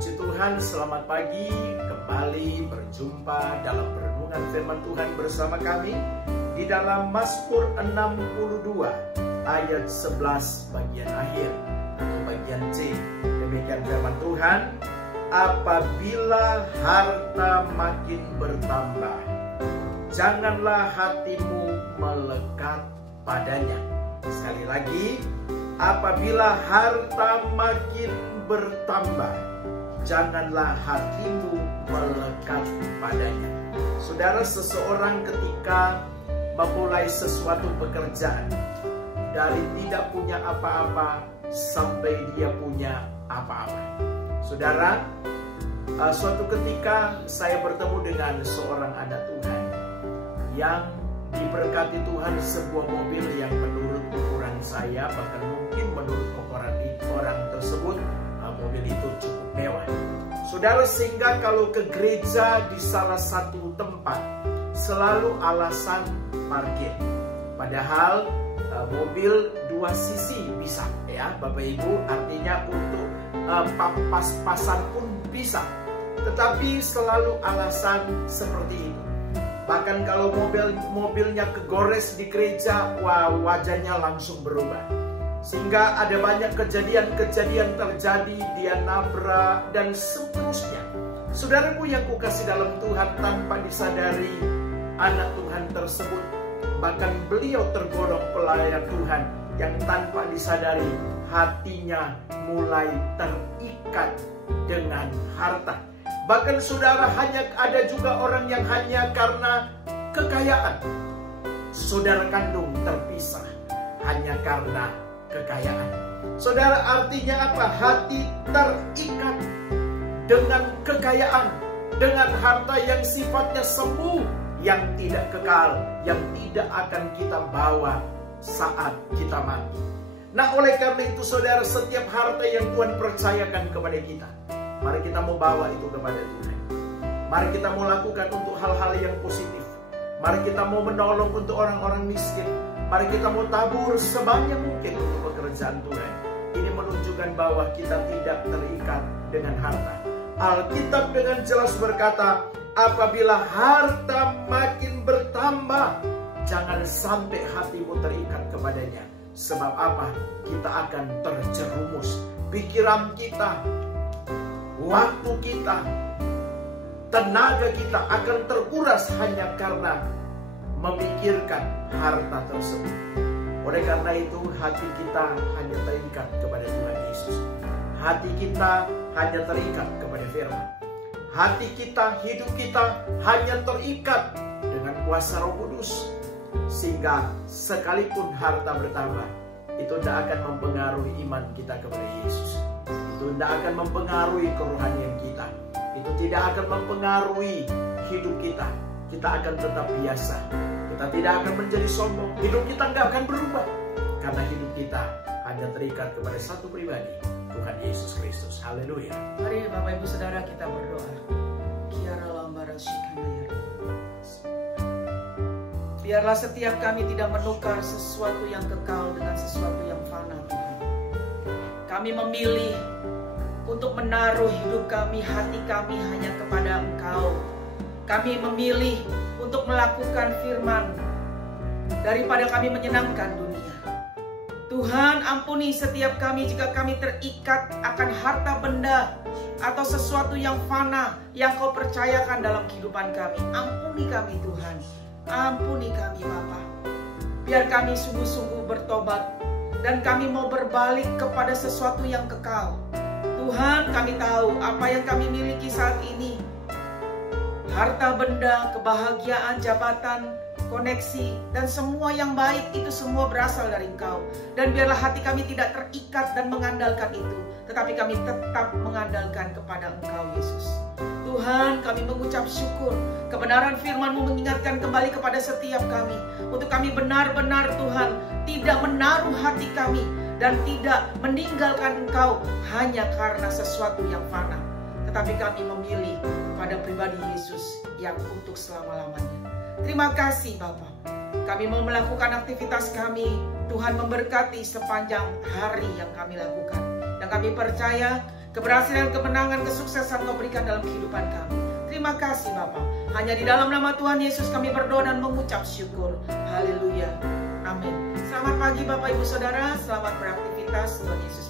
Puji Tuhan, selamat pagi. Kembali berjumpa dalam renungan firman Tuhan bersama kami di dalam Mazmur 62 ayat 11 bagian akhir atau bagian C. Demikian firman Tuhan, apabila harta makin bertambah, janganlah hatimu melekat padanya. Sekali lagi, apabila harta makin bertambah, janganlah hatimu melekat padanya. Saudara, seseorang ketika memulai sesuatu pekerjaan, dari tidak punya apa-apa sampai dia punya apa-apa. Saudara, suatu ketika saya bertemu dengan seorang anak Tuhan yang diberkati Tuhan sebuah mobil yang menurut ukuran saya, bahkan mungkin menurut ukuran orang tersebut, mobil itu cukup mewah. Saudara, sehingga kalau ke gereja di salah satu tempat selalu alasan parkir. Padahal mobil dua sisi bisa, ya Bapak Ibu, artinya untuk pas-pasan pun bisa. Tetapi selalu alasan seperti itu. Bahkan kalau mobilnya kegores di gereja, wah, wajahnya langsung berubah. Sehingga ada banyak kejadian-kejadian terjadi, dia nabrak dan seterusnya. Saudaraku yang kukasih dalam Tuhan, tanpa disadari anak Tuhan tersebut, bahkan beliau tergolong pelayan Tuhan yang tanpa disadari hatinya mulai terikat dengan harta. Bahkan saudara, hanya ada juga orang yang hanya karena kekayaan, saudara kandung terpisah hanya karena kekayaan. Saudara, artinya apa? Hati terikat dengan kekayaan, dengan harta yang sifatnya semu, yang tidak kekal, yang tidak akan kita bawa saat kita mati. Nah, oleh karena itu saudara, setiap harta yang Tuhan percayakan kepada kita, mari kita mau bawa itu kepada Tuhan. Mari kita mau lakukan untuk hal-hal yang positif. Mari kita mau menolong untuk orang-orang miskin. Mari kita mau tabur sebanyak mungkin untuk pekerjaan Tuhan. Ini menunjukkan bahwa kita tidak terikat dengan harta. Alkitab dengan jelas berkata, apabila harta makin bertambah, jangan sampai hatimu terikat kepadanya. Sebab apa? Kita akan terjerumus. Pikiran kita, waktu kita, tenaga kita akan terkuras hanya karena memikirkan harta tersebut. Oleh karena itu, hati kita hanya terikat kepada Tuhan Yesus. Hati kita hanya terikat kepada firman. Hati kita, hidup kita hanya terikat dengan kuasa Roh Kudus. Sehingga sekalipun harta bertambah, itu tidak akan mempengaruhi iman kita kepada Yesus. Itu tidak akan mempengaruhi kerohanian kita. Itu tidak akan mempengaruhi hidup kita. Kita akan tetap biasa. Kita tidak akan menjadi sombong. Hidup kita nggak akan berubah. Karena hidup kita hanya terikat kepada satu pribadi, Tuhan Yesus Kristus. Haleluya. Mari Bapak Ibu Saudara kita berdoa. Biarlah setiap kami tidak menukar sesuatu yang kekal dengan sesuatu yang fana, Tuhan. Kami memilih untuk menaruh hidup kami, hati kami hanya kepada Engkau. Kami memilih untuk melakukan firman daripada kami menyenangkan dunia. Tuhan, ampuni setiap kami jika kami terikat akan harta benda atau sesuatu yang fana yang Kau percayakan dalam kehidupan kami. Ampuni kami, Tuhan. Ampuni kami, Bapa. Biar kami sungguh-sungguh bertobat dan kami mau berbalik kepada sesuatu yang kekal. Tuhan, kami tahu apa yang kami miliki saat ini, harta benda, kebahagiaan, jabatan, koneksi, dan semua yang baik itu semua berasal dari Engkau. Dan biarlah hati kami tidak terikat dan mengandalkan itu, tetapi kami tetap mengandalkan kepada Engkau, Yesus. Tuhan, kami mengucap syukur. Kebenaran firman-Mu mengingatkan kembali kepada setiap kami, untuk kami benar-benar, Tuhan, tidak menaruh hati kami dan tidak meninggalkan Engkau hanya karena sesuatu yang fana. Tetapi kami memilih pada pribadi Yesus yang untuk selama-lamanya. Terima kasih, Bapa. Kami mau melakukan aktivitas kami, Tuhan memberkati sepanjang hari yang kami lakukan. Dan kami percaya Keberhasilan, kemenangan, kesuksesan Kau berikan dalam kehidupan kami. Terima kasih Bapa. Hanya di dalam nama Tuhan Yesus kami berdoa dan mengucap syukur. Haleluya. Amin. Selamat pagi Bapak Ibu Saudara. Selamat beraktivitas. Tuhan Yesus